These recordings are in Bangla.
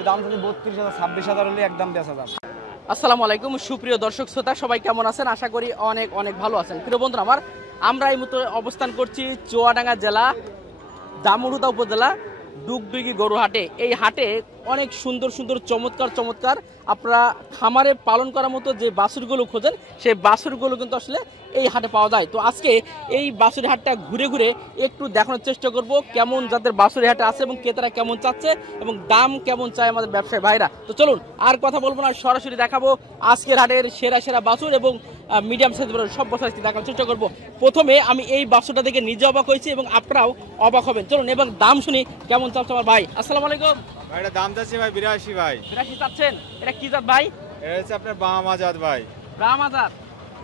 এর দাম যদি 32,000 26,000 হলে একদম বেচা যাবে। আসসালামু আলাইকুম সুপ্রিয় দর্শক শ্রোতা, সবাই কেমন আছেন? আশা করি অনেক অনেক ভালো আছেন। প্রিয় বন্ধুরা আমার, আমরা এই মুহূর্তে অবস্থান করছি চুয়াডাঙ্গা জেলা দামুড়হুদা উপজেলা ডুগডুগি গরু হাটে। এই হাটে অনেক সুন্দর সুন্দর চমৎকার আপনারা খামারে পালন করার মতো যে বাছুরগুলো খোঁজেন সেই বাছুরগুলো কিন্তু আসলে এই হাটে পাওয়া যায়। তো আজকে এই বাছুরি হাটটা ঘুরে ঘুরে একটু দেখানোর চেষ্টা করব কেমন জাতের বাছুরি হাটে আছে এবং ক্রেতারা কেমন চাচ্ছে এবং দাম কেমন চায় আমাদের ব্যবসায়ী ভাইরা। তো চলুন আর কথা বলবো না, সরাসরি দেখাবো আজকের হাটের সেরা বাছুর এবং মিডিয়াম সাইজ সব বাছুর দেখানোর চেষ্টা করব। প্রথমে আমি এই বাছুরটা দেখে নিজে অবাক হয়েছি এবং আপনারাও অবাক হবেন। চলুন এবং দাম শুনি কেমন চাচ্ছে আমার ভাই। আসসালামু আলাইকুম ভাই, এটা দাম যাচ্ছে ভাই 82 ভাই। 82 চাচ্ছেন? এটা কি জাত ভাই? এটা হচ্ছে আপনার ব্রাহ্মা জাত ভাই। ব্রাহ্মা জাত?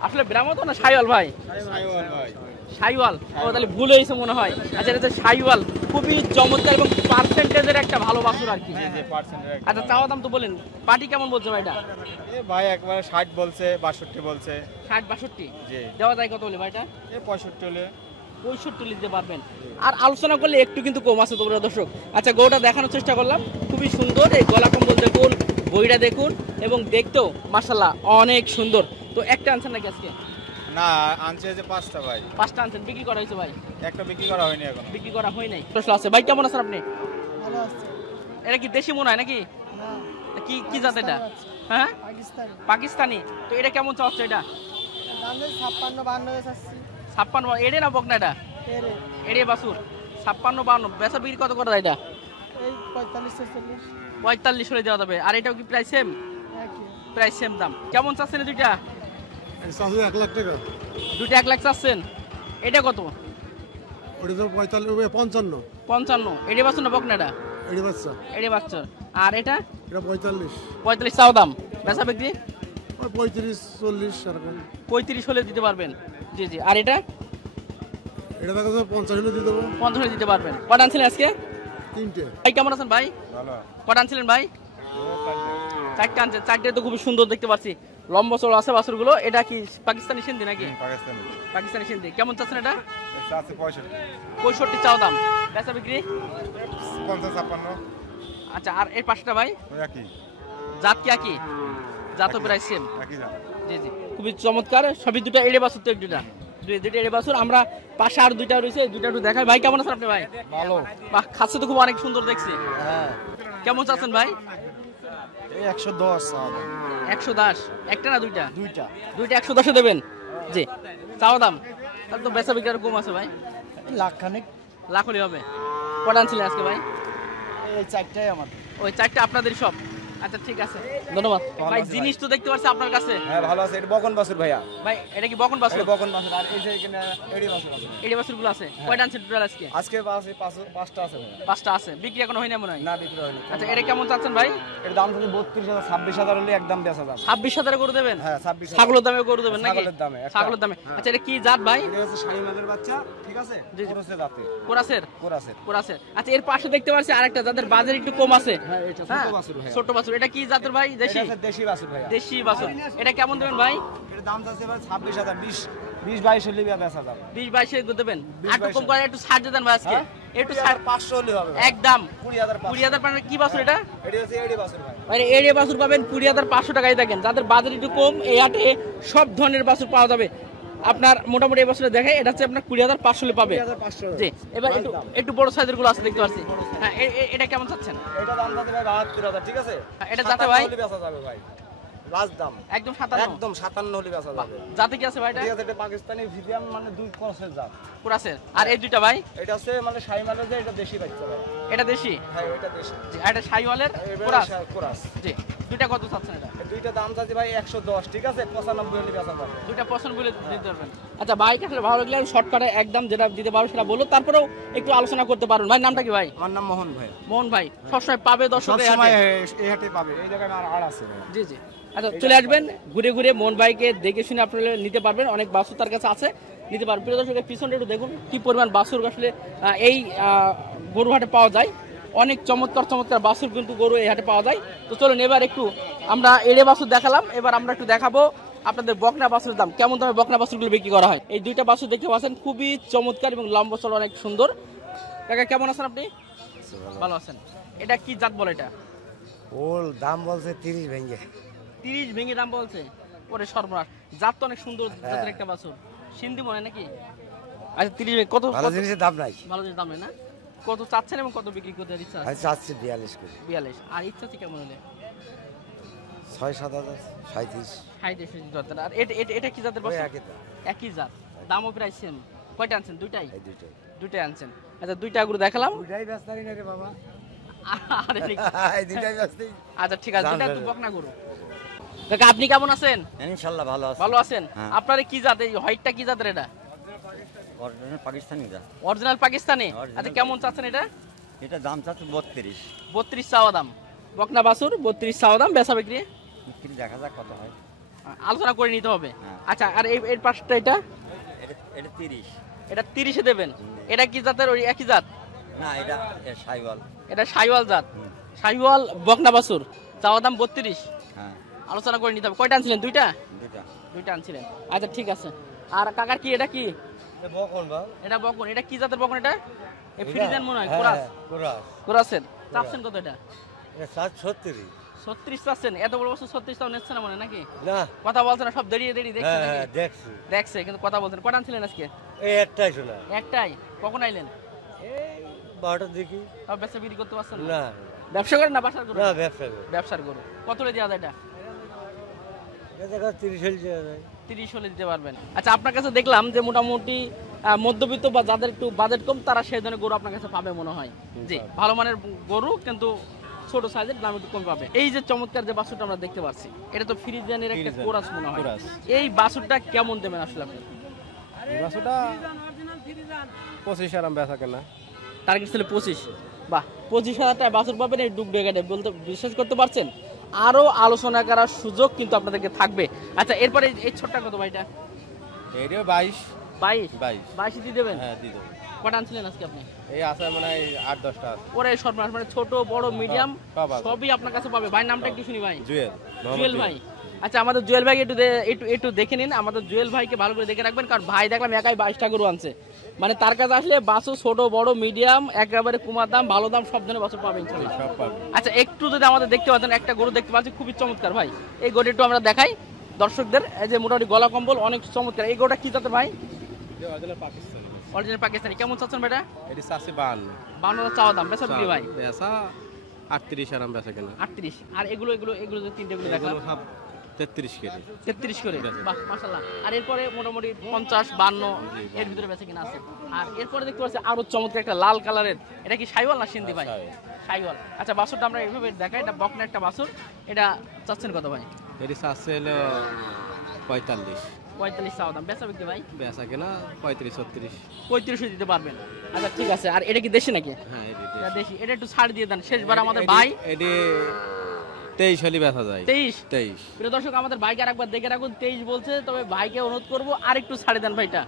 আসলে ব্রাহ্মা তো না শাইওয়াল ভাই? শাইওয়াল ভাই। শাইওয়াল? ও তাহলে ভুল হয়েছে মনে হয়। আচ্ছা, এটা হচ্ছে শাইওয়াল, খুবই চমৎকার এবং পার্সেন্টেজের একটা ভালো বাছুর আর কি। আচ্ছা, চাওয়া দাম তো বলেন, পার্টি কেমন বলছে ভাই? এটা ভাই একবারে 60 বলছে, 62 বলছে। 60-62 জি। দেওয়া যায় কত বলে ভাইটা? 65 হলে 65 দিতে পারবেন। আর আলোচনা করলে একটু কিন্তু কম আছে তোমরা দর্শক। আচ্ছা, গরুটা দেখানোর চেষ্টা করলাম, খুবই সুন্দর। এই গলা কম্বল দেখুন, বইটা দেখুন এবং দেখতেও মাশাআল্লাহ অনেক সুন্দর। তো একটা আনছেন নাকি আজকে? না, আনছে যে 5টা ভাই। 5টা আনছেন, বিক্রি করা হয়েছে ভাই? একটা বিক্রি করা হয়নি এখন। বিক্রি করা হয় নাই। প্রশ্ন আছে ভাই, কেমন আছেন আপনি? ভালো আছে এটা কি দেশি মনে হয় নাকি? না, কি জাত এটা? হ্যাঁ, পাকিস্তানি। পাকিস্তানি। তো এটা কেমন চাচ্ছে? এটা দাম দিয়ে 56-52 চাচ্ছি। 56। এড়ে না বকনা? এটা এরে এড়ে বাছুর। 56-52 বেচা বিক্রি কত করে এটা? এই 45-46 45 হলে দেওয়া যাবে। আর এটাও কি প্রায় সেম? একই। প্রায় সেম দাম। কেমন চাচ্ছেন দুইটা? 1 লাখ টাকা। দুইটা 1 লাখ চাচ্ছেন। এটা কত? ওটা তো 55 55। এড়ে বাছুর না বকনা? এটা এডি বাচ্চা। এড়ে বাছুর। আর এটা এটা 45 45 চাও দাম। বেচা বিক্রি ওই 35-40 এরকম। 35 হলে দিতে পারবেন? জি জি। আর এটা এটা দেখা যাচ্ছে 50 হলে দিয়ে দেবো। 50 হলে দিতে পারবেন। কটা আনছিলেন আজকে? 3টে। ভাই কেমন আছেন ভাই? ভালো। কটা আনছিলেন ভাই? 4টা আনছেন। 4টে তো খুবই সুন্দর দেখতে পাচ্ছি, লম্বা চড় আছে বাছুরগুলো। এটা কি পাকিস্তানি সিন্ধি নাকি? পাকিস্তানি। পাকিস্তানি সিন্ধি। কেমন চাচ্ছেন এটা? এটা আছে 65। 65 চাও দাম। বেচা বিক্রি 50-56 আচ্ছা। আর এর পাশটা ভাই? ওই একই। জাত কি একই? জাতও প্রায় সেম। একই দাম। জি জি, খুবই চমৎকার। সবই দুটা এড়ে বাছুর তো, দুটা এড়ে বাছুর। আমরা পাশে আর দুইটা রয়েছে, দুইটা একটু দেখাই। ভাই কেমন আছেন আপনি ভাই? ভালো। বাহ, খাচ্ছে তো খুব অনেক সুন্দর দেখছি। হ্যাঁ। কেমন চাচ্ছেন ভাই? এই 110 চাওয়া। 110? একটা না দুইটা? দুইটা। দুইটা 110 দেবেন? জি। চাওয়া দাম? তাহলে তো বেচা বিক্রি কম আছে ভাই। লাখ খানিক। লাখ হলে হবে। কটা আনছিলেন আজকে ভাই? এই 4টাই আমার। ওই 4টা আপনাদের সব? আচ্ছা ঠিক আছে, ধন্যবাদ ভাই। জিনিস তো দেখতে পাচ্ছি আপনার কাছে। হ্যাঁ ভালো আছে। এটা বকন বাছুর ভাইয়া। ভাই এটা কি বকন বাছুর? এটা বকন বাছুর। আর এই যে এখানে এডি বাছুর আছে। এড়ে বাছুরগুলো আছে? কয়টা আনছেন টোটাল আজকে? আজকে আছে 5টা আছে ভাইয়া। 5টা আছে। বিক্রি এখনো হয়নি মনে হয়? না, বিক্রি হয়নি। আচ্ছা, এটা কেমন চাচ্ছেন ভাই? এর দাম যদি 32,000 26,000 হলে একদম বেচা যাবে। 26,000 করে দেবেন? হ্যাঁ 26,000। ছাগলের দামে করে দেবেন নাকি? ছাগলের দামে। ছাগলের দামে। আচ্ছা, এটা কি জাত ভাই? এটা হচ্ছে শাহিওয়ালের বাচ্চা, ঠিক আছে? জি, জি। কোরাসের জাতে। কোরাসের? কোরাসের। কোরাসের। আচ্ছা, এর পাশে দেখতে পাচ্ছি আরেকটা যাদের বাজার একটু কম আছে। হ্যাঁ, এটা ছোট হ্যাঁ, বাছুর ভাইয়া। ছোট বাছুর। এটা কি জাতের ভাই? দেশি? এটা হচ্ছে দেশি বাছুর ভাইয়া। দেশি বাছুর। এটা কেমন দেবেন ভাই? এর দাম আছে ভাই 26,000। 20-22 হলে বেচা যাবে। 20-22 দেবেন? 20-22 একটু কম করে একটু ছাড় দেন ভাই আজকে। হ্যাঁ? একটু ছাড়। 500 হলে হবে। একদম 20,500। 20,000 পাবেন। কি বাছুর এটা? এটা হচ্ছে এডি বাছুর ভাই। মানে এড়ে বাছুর পাবেন 20,500 টাকায়। দেখেন যাদের বাজার একটু কম, এই হাটে সব ধরনের বাছুর পাওয়া যাবে। আপনার মোটামুটি এই বছরে দেখে এটা হচ্ছে আপনার 20,500 পাবে। 20,500। জি। এবার একটু বড় সাইজের গুলো আছে দেখতে পাচ্ছি। হ্যাঁ, এটা কেমন চাচ্ছেন? এটা দাম যাচ্ছে ভাই 72,000, ঠিক আছে? এটা যাতে ভাই? 57 হলে বেচা যাবে ভাই। লাস্ট দাম একদম 57? একদম 57 হলে বেচা যাবে। যাতে কি আছে ভাই এটা? ঠিক আছে, এটা পাকিস্তানি ভিডিয়াম, মানে 2 ক্রসের জাত। কোরাসের। আর এই দুইটা ভাই? এটা হচ্ছে মানে শাহিওয়ালের, যে এটা দেশি বাচ্চা ভাই। এটা দেশি? হ্যাঁ, এটা দেশি। জি। আর এটা শাইওয়ালের এবারে কোরাস? কোরাস। জি। দুইটা কত চাচ্ছেন এটা? এই দুইটা দাম চাচ্ছি ভাই 110, ঠিক আছে? 95 হলে বেচা যাবে। দুইটা পছন্দ বলে দিতে পারবেন? আচ্ছা, বাইক আসলে ভালো লাগলে শর্টকাটে একদম যেটা দিতে পারো সেটা বলো, তারপরেও একটু আলোচনা করতে পারবেন। ভাই নামটা কি ভাই? আমার নাম মোহন ভাই। মোহন ভাই সবসময় পাবে দর্শক? সব সময় এই হাটে পাবে। এই জায়গায় আমার আড় আছে ভাই। জি জি। আচ্ছা, চলে আসবেন, ঘুরে ঘুরে মোহন ভাইকে দেখে শুনে আপনারা নিতে পারবেন। অনেক বাছুর তার কাছে আছে, নিতে পারবেন। প্রিয় দর্শকের পিছনটা একটু দেখুন কি পরিমাণ বাছুর আসলে এই গরু হাটে পাওয়া যায়। অনেক চমৎকার বাছুর কিন্তু গরু এই হাটে পাওয়া যায়। তো চলুন এবার একটু আমরা এড়ে বাছুর দেখালাম, এবার আমরা একটু দেখাবো আপনাদের বকনা বাছুরের দাম। কেমন দামে বকনা বাছুরগুলো বিক্রি করা হয়। এই দুইটা বাছুর দেখতে পাচ্ছেন, খুবই চমৎকার এবং লম্বা চল অনেক সুন্দর। কাকা কেমন আছেন আপনি? ভালো আছেন। এটা কি জাত বলে? এটা ওর দাম বলছে 30 ভেঙে। 30 ভেঙে দাম বলছে। ওরে সর্বনাশ, জাত তো অনেক সুন্দর জাতের একটা বাছুর, সিন্ধি মনে হয় নাকি? আচ্ছা 30 ভেঙে কত? ভালো জিনিসের দাম নাই। ভালো জিনিস দাম নেই না? কত চাচ্ছেন এবং কত বিক্রি করতে ইচ্ছা আছে? আমি চাচ্ছি 42 করে। 42। আর ইচ্ছা আছে কেমন হলে? 6-7 হাজার, 37। হাই দেশের জাতের। আর এটা কি জাতের ওই বাছুর? একই দাম। একই জাত, দামও প্রায় সেম। কয়টা আনছেন? দুইটাই? এই দুইটাই। দুইটাই আনছেন। আচ্ছা দুইটা গরু দেখালাম। দুইটাই ব্যস্তারি না রে বাবা। আরে ঠিক। এই দুইটাই ব্যস্তারি। আচ্ছা ঠিক আছে, দুইটা তো বকনা গরু। কাকা আপনি কেমন আছেন? ইনশাআল্লাহ ভালো আছে। ভালো আছেন? হ্যাঁ। আপনার কি জাত? এই হোয়াইটটা কি জাতের? এটা অরিজিনাল পাকিস্তানি দা। অরিজিনাল পাকিস্তানি। Original আচ্ছা কেমন চাচ্ছেন এটা? এটা দাম চাচ্ছে 32। 32 চাওয়া দাম। বকনা বাছুর 32 চাওয়া দাম, বেচা বিক্রি বিক্রি দেখা যাক কত হয়। আলোচনা করে নিতে হবে। হ্যাঁ। আচ্ছা আর এর পাশটা এটা? এটা 30। এটা 30 এ দেবেন। এটা কি জাতের? ওই একই জাত? না এটা শাইওয়াল। এটা শাইওয়াল জাত। শাইওয়াল বকনা বাছুর, চাওয়া দাম 32। হ্যাঁ আলোচনা করে নিতে হবে। কয়টা আনছিলেন? দুইটা? দুইটা। দুইটা আনছিলেন। আচ্ছা ঠিক আছে। আর কাকার কি এটা কি? এটা বকন বা। এটা বকন। এটা কি জাতের বকন এটা? এই ফ্রিজিয়ান মনে হয়, কোরাস। কোরাস। কোরাসের। চাচ্ছেন কত এটা? এটা 36। 36 চাচ্ছেন? এত বড় বছর 36 টাও নিচ্ছে না মনে হয় নাকি? না কথা বলছে না, সব দাঁড়িয়ে দাঁড়িয়ে দেখছে নাকি? দেখছি। দেখছে কিন্তু কথা বলছেন। কটা আনছিলেন আজকে? এই একটাই শোনা। একটাই? কখন আইলেন? এই 12টার দিকে। সব ব্যবসা বিক্রি করতে পারছেন না? না ব্যবসা করেন না বাসার গরু? না ব্যবসা করে। ব্যবসার গরু। কত করে দেওয়া যায় এটা? এটা দেখা 30 হল যায়। 30 হলে দিতে পারবেন। আচ্ছা আপনার কাছে দেখলাম যে মোটামুটি মধ্যবিত্ত বা যাদের একটু বাজেট কম তারা সেই ধরনের গরু আপনার কাছে পাবে মনে হয়। জি, ভালো মানের গরু কিন্তু ছোট সাইজের, দাম একটু কম পাবে। এই যে চমৎকার যে বাছুরটা আমরা দেখতে পাচ্ছি, এটা তো ফ্রিজিয়ানের একটা কোরাস মনে হয়। এই বাছুরটা কেমন দেবেন আসলে আপনি? এই বাছুরটা 25 আরাম বেচা কেনা। টার্গেট ছিল 25। বাহ, 25,000 টাকা বাছুর পাবেন এই ডুগডুগাটে, বলতে বিশ্বাস করতে পারছেন? আরো আলোচনা করার সুযোগ কিন্তু আপনাদেরকে থাকবে। আচ্ছা এরপরে এই ছোট্টা কত ভাইটা? এইটাও 22। 22? 22 দিয়ে দেবেন? হ্যাঁ দিয়ে দেবো। কটা আনছিলেন আজকে আপনি? এই আছে মানে 8-10টা আছে। ওরে সর্বনাশ, মানে ছোট বড় মিডিয়াম পাবা। সবই আপনার কাছে পাবে। ভাই নামটা একটু শুনি ভাই। জুয়েল। জুয়েল ভাই। আচ্ছা আমাদের জুয়েল ভাই একটু দেখে নিন। আমাদের জুয়েল ভাইকে ভালো করে দেখে রাখবেন, কারণ ভাই দেখলাম একাই 22টা গরু আনছে। মানে তার কাছে আসলে বাছুর ছোট বড় মিডিয়াম একেবারে কুমার দাম ভালো দাম সব ধরনের বাছুর পাবে ইনশাআল্লাহ। সব পাবে। আচ্ছা একটু যদি আমাদের দেখতে পাচ্ছেন, একটা গরু দেখতে পাচ্ছি খুবই চমৎকার ভাই। এই গরুটা একটু আমরা দেখাই দর্শকদের। এই যে মোটামুটি গলা কম্বল অনেক চমৎকার। এই গরুটা কি জাতের ভাই? এটা অরিজিনাল পাকিস্তানি। অরিজিনাল পাকিস্তানি। কেমন চাচ্ছেন ভাইটা? এটি চাচ্ছে 52। 52,000 চাওয়া দাম, বেচা বিক্রি ভাই? বেচা 38 আরাম বেচা কেনা। 38। আর এগুলো যে তিনটে গুলো দেখলাম এগুলো সব 33 কেজি। 33 করে। বাহ মাশাআল্লাহ। আর এরপরে মোটামুটি 50-52 এর ভিতরে বেঁচে কিনা আছে। আর এরপরে দেখতে পাচ্ছি আরো চমৎকার একটা লাল কালারের। এটা কি শাইওয়াল না সিন্ধি ভাই? শাইওয়াল। আচ্ছা বাছুরটা আমরা এইভাবে দেখাই, এটা বকনা একটা বাছুর। এটা চাচ্ছেন কত ভাই? এটি চাচ্ছে হলো 45। 45 চাওয়া দাম, বেচা বিক্রি ভাই? বেচা কেনা 35-36। 35 দিতে পারবেন। আচ্ছা ঠিক আছে। আর এটা কি দেশি নাকি? হ্যাঁ এটা দেশি। এটা একটু ছাড় দিয়ে দেন। শেষবার আমাদের ভাই এটি 23 হলে বেচা যায়। 23। প্রিয় দর্শক আমাদের ভাইকে আরেকবার দেখে রাখুন, 23 বলছে। তবে ভাইকে অনুরোধ করবো আরেকটু ছাড়ে দেন ভাইটা।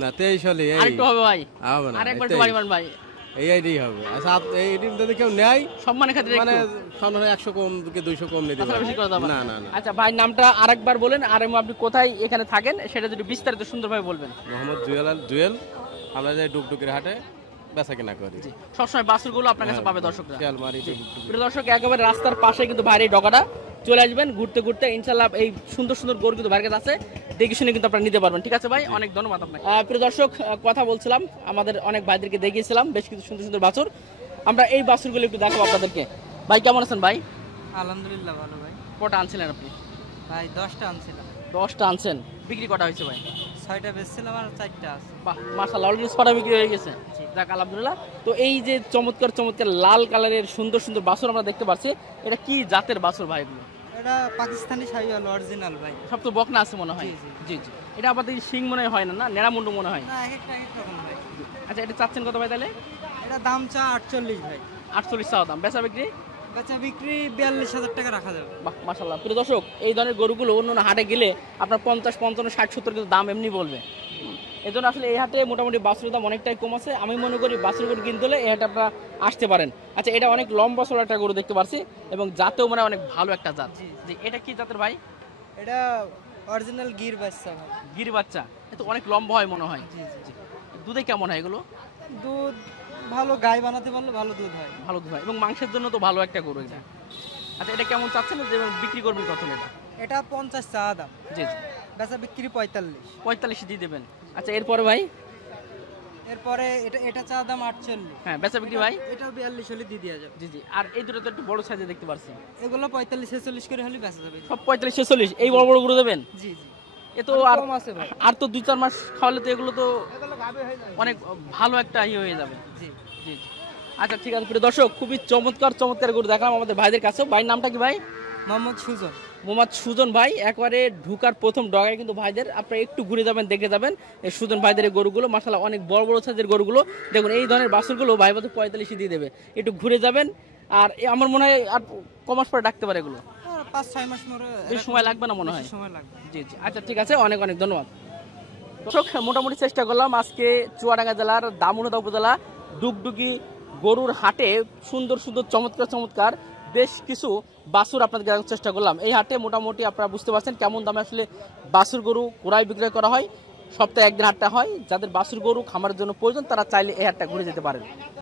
না 23 হলে আরেকটু হবে ভাই? হবে না, আরেকবার একটু বাড়িমান ভাই। এই আইডিই হবে। আচ্ছা এইটি যদি কেউ নেয় সম্মানের খাতিরে মানে একটু সামনে 100 কম কি 200 কম নিতে বেশি করে দেবো না না না। আচ্ছা ভাই নামটা আরেকবার বলেন, আর আপনি কোথায় এখানে থাকেন সেটা যদি বিস্তারিত সুন্দরভাবে বলবেন। মোহাম্মদ জুয়েল। আমরা যে ডুগডুগের হাটে বেচা কেনা করি। সবসময় বাছুরগুলো আপনার কাছে পাবে দর্শকরা। শিয়ালমারি প্রিয় দর্শক একেবারে রাস্তার পাশে কিন্তু ভাইয়ের ডগাটা, চলে আসবেন ঘুরতে ঘুরতে ইনশাআল্লাহ। এই সুন্দর সুন্দর গরু কিন্তু ভাইয়ের কাছে আছে, দেখে শুনে কিন্তু আপনারা নিতে পারবেন। ঠিক আছে ভাই, অনেক ধন্যবাদ আপনাকে। প্রিয় দর্শক কথা বলছিলাম, আমাদের অনেক ভাইদেরকে দেখিয়েছিলাম বেশ কিছু সুন্দর সুন্দর বাছুর। আমরা এই বাছুরগুলো একটু দেখাবো আপনাদেরকে। ভাই কেমন আছেন ভাই? আলহামদুলিল্লাহ ভালো ভাই। কটা আনছিলেন আপনি? ভাই 10টা আনছিলাম। 10টা আনছেন। বিক্রি কটা হয়েছে ভাই? 6টা বেচছিলাম আর 4টা আছে। বাহ মাশাআল্লাহ, অলরেডি 6টা বিক্রি হয়ে গেছে। যাক আলহামদুলিল্লাহ। তো এই যে চমৎকার চমৎকার লাল কালারের সুন্দর সুন্দর বাছুর আমরা দেখতে পাচ্ছি, এটা কি জাতের বাছুর ভাই এগুলো? এটা পাকিস্তানি শাইওয়াল অরিজিনাল ভাই। সব তো বকনা আছে মনে হয়। জি জি। এটা আবার সিং মনে হয় না, না নেড়ামুন্ডু মনে হয়। না এক রকম ভাই। আচ্ছা এটা চাচ্ছেন কত ভাই তাহলে? এটা দাম চা 48 ভাই। 48 চাওয়া দাম, বেচা বিক্রি? বেচা বিক্রি 42,000 টাকা রাখা যাবে। বাহ মাশাআল্লাহ। প্রিয় দর্শক এই ধরনের গরুগুলো অন্য হাটে গেলে আপনার 50, 55, 60, 70 কিন্তু দাম এমনি বলবে। এই জন্য আসলে এই হাটে মোটামুটি বাছুরের দাম অনেকটাই কম আছে। আমি মনে করি বাছুর গরু কিনতে হলে এই হাটে আপনারা আসতে পারেন। আচ্ছা এটা অনেক লম্বা সড়ো একটা গরু দেখতে পাচ্ছি এবং জাতেও মানে অনেক ভালো একটা জাত। জি এটা কি জাতের ভাই? এটা অরিজিনাল গির বাচ্চা ভাই। গির বাচ্চা। এটা অনেক লম্বা হয় মনে হয়। জি জি। দুধে কেমন হয় এগুলো? দুধ ভালো গায়ে বানাতে পারলে ভালো দুধ হয়। ভালো দুধ হয় এবং মাংসের জন্য তো ভালো একটা গরু এটা। আচ্ছা এটা কেমন চাচ্ছেন যে বিক্রি করবেন কত এটা? এটা 50 চা দাম, জি জি বেচা বিক্রি 45। 45 দিয়ে দেবেন। আচ্ছা এরপরে ভাই? এরপরে এটা চা দাম 48। হ্যাঁ বেচা বিক্রি ভাই? এটাও 42 হলে দিয়ে দেওয়া যাবে। জি জি। আর এই দুটো তো একটু বড় সাইজে দেখতে পাচ্ছি, এগুলো 45 46 করে হলে বেচা যাবে। সব 45 46 এই বড় বড় গরু দেবেন? জি জি। এ তো আর কম আছে ভাই। আর তো 2-4 মাস খাওয়ালে তো এগুলো তো এগুলো গাবে হয়ে যাবে। অনেক ভালো একটা হয়ে যাবে। জি জি জি। আচ্ছা ঠিক আছে প্রিয় দর্শক, খুবই চমৎকার চমৎকার গরু দেখলাম আমাদের ভাইদের কাছে। ভাইয়ের নামটা কি ভাই? মোহাম্মদ সুজন। মোহাম্মদ সুজন ভাই। একবারে ঢুকার প্রথম ডগায় কিন্তু ভাইদের, আপনারা একটু ঘুরে যাবেন দেখে যাবেন এই সুজন ভাইদের এই গরুগুলো মাশাআল্লাহ অনেক বড় বড় সাইজের গরুগুলো। দেখুন এই ধরনের বাছুরগুলো ভাই বলতে 45 দিয়ে দেবে, একটু ঘুরে যাবেন। আর আমার মনে হয় আর কমাস পরে ডাকতে পারে এগুলো, 5-6 মাস পরে বেশি সময় লাগবে না মনে হয়। সময় লাগবে। জি জি। আচ্ছা ঠিক আছে, অনেক অনেক ধন্যবাদ দর্শক। মোটামুটি চেষ্টা করলাম আজকে চুয়াডাঙ্গা জেলার দামুড়া উপজেলা ডুগডুগি গরুর হাটে সুন্দর সুন্দর চমৎকার চমৎকার বেশ কিছু বাছুর আপনাদের দেখানোর চেষ্টা করলাম। এই হাটে মোটামুটি আপনারা বুঝতে পারছেন কেমন দামে আসলে বাছুর গরু ক্রয় বিক্রয় করা হয়। সপ্তাহে একদিন হাটটা হয়, যাদের বাছুর গরু খামারের জন্য প্রয়োজন তারা চাইলে এই হাটটা ঘুরে যেতে পারেন।